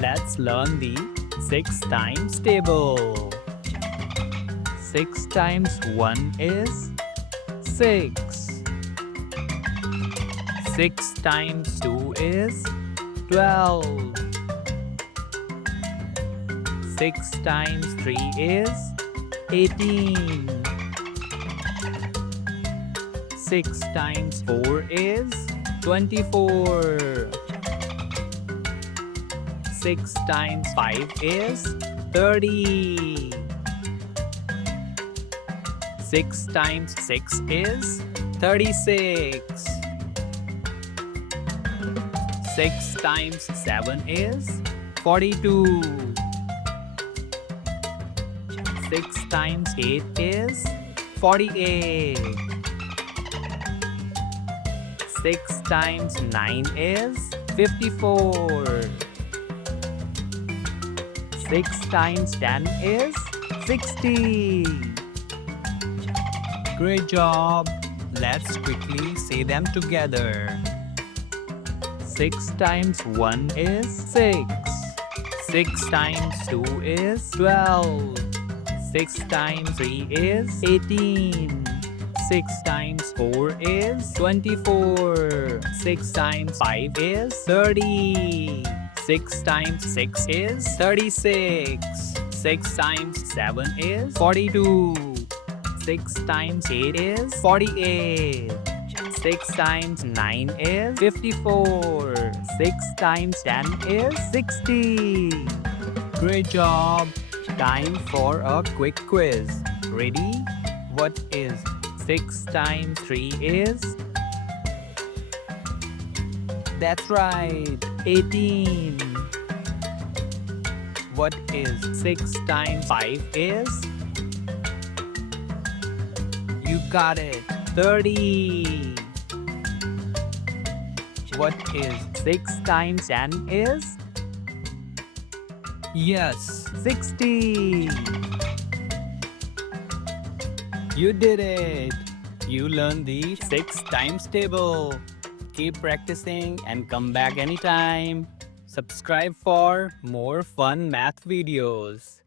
Let's learn the 6 times table. 6 times 1 is 6. 6 times 2 is 12. 6 times 3 is 18. 6 times 4 is 24. 6 times 5 is 30. 6 times 6 is 36. 6 times 7 is 42. 6 times 8 is 48. 6 times 9 is 54. 6 times 10 is 60. Great job! Let's quickly say them together. 6 times 1 is 6. 6 times 2 is 12. 6 times 3 is 18. 6 times 4 is 24. 6 times 5 is 30. 6 times 6 is 36. 6 times 7 is 42. 6 times 8 is 48. 6 times 9 is 54. 6 times 10 is 60. Great job! Time for a quick quiz. Ready? What is 6 times 3 is? That's right, 18. What is 6 times 5 is? You got it, 30. What is 6 times 10 is? Yes, 60. You did it. You learned the 6 times table. Keep practicing and come back anytime. Subscribe for more fun math videos.